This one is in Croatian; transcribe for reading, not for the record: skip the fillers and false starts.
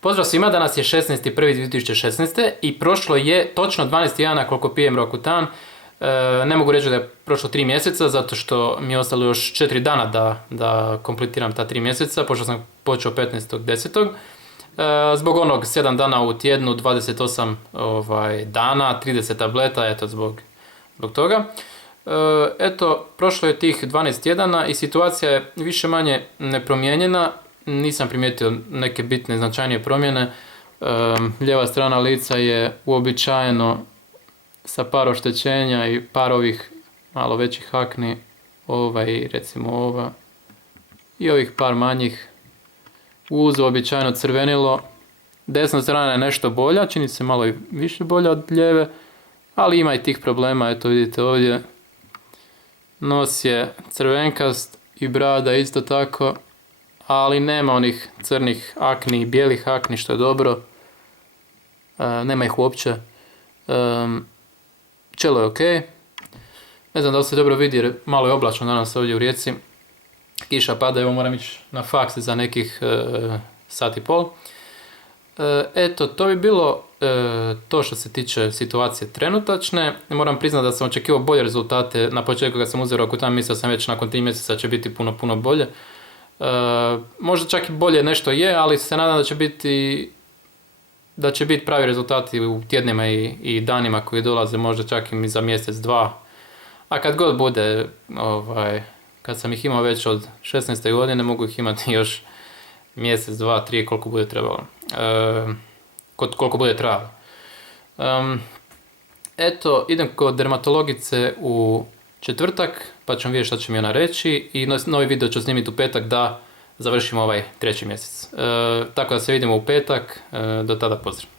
Pozdrav svima, danas je 16.1.2016. i prošlo je točno 12 dana koliko pijem Roacutan. Ne mogu reći da je prošlo 3 mjeseca, zato što mi je ostalo još 4 dana da kompletiram ta 3 mjeseca, pošto sam počeo 15.10. Zbog onog 7 dana u tjednu, 28 dana, 30 tableta, eto zbog toga. Eto, prošlo je tih 12 tjedana i situacija je više manje nepromijenjena. Nisam primijetio neke bitne, značajnije promjene. Lijeva strana lica je uobičajeno sa par oštećenja i par ovih malo većih akni. Ova i recimo ova. I ovih par manjih. Uz uobičajeno crvenilo. Desna strana je nešto bolja, čini se malo i više bolja od lijeve. Ali ima i tih problema, eto vidite ovdje. Nos je crvenkast i brada isto tako. Ali nema onih crnih akni i bijelih akni, što je dobro. Nema ih uopće. Čelo je ok. Ne znam da li se dobro vidi jer malo je oblačno danas ovdje u Rijeci. Kiša pada, evo moram ići na faks za nekih sat i pol. Eto, to bi bilo to što se tiče situacije trenutačne. Moram priznati da sam očekivao bolje rezultate. Na početku kad sam uzeo Roacutan mislio sam već nakon 3 mjeseca će biti puno bolje. Možda čak i bolje nešto je, ali se nadam da će biti pravi rezultati u tjednima i danima koji dolaze, možda čak i za mjesec, dva. A kad god bude, kad sam ih imao već od 16. godine, mogu ih imati još mjesec, dva, tri, koliko bude trebalo. Koliko bude trajalo. Eto, idem kod dermatologice u četvrtak, pa ćemo vidjeti šta će mi ona reći i novi video ću snimiti u petak da završimo ovaj 3. mjesec. Tako da se vidimo u petak, do tada pozdrav.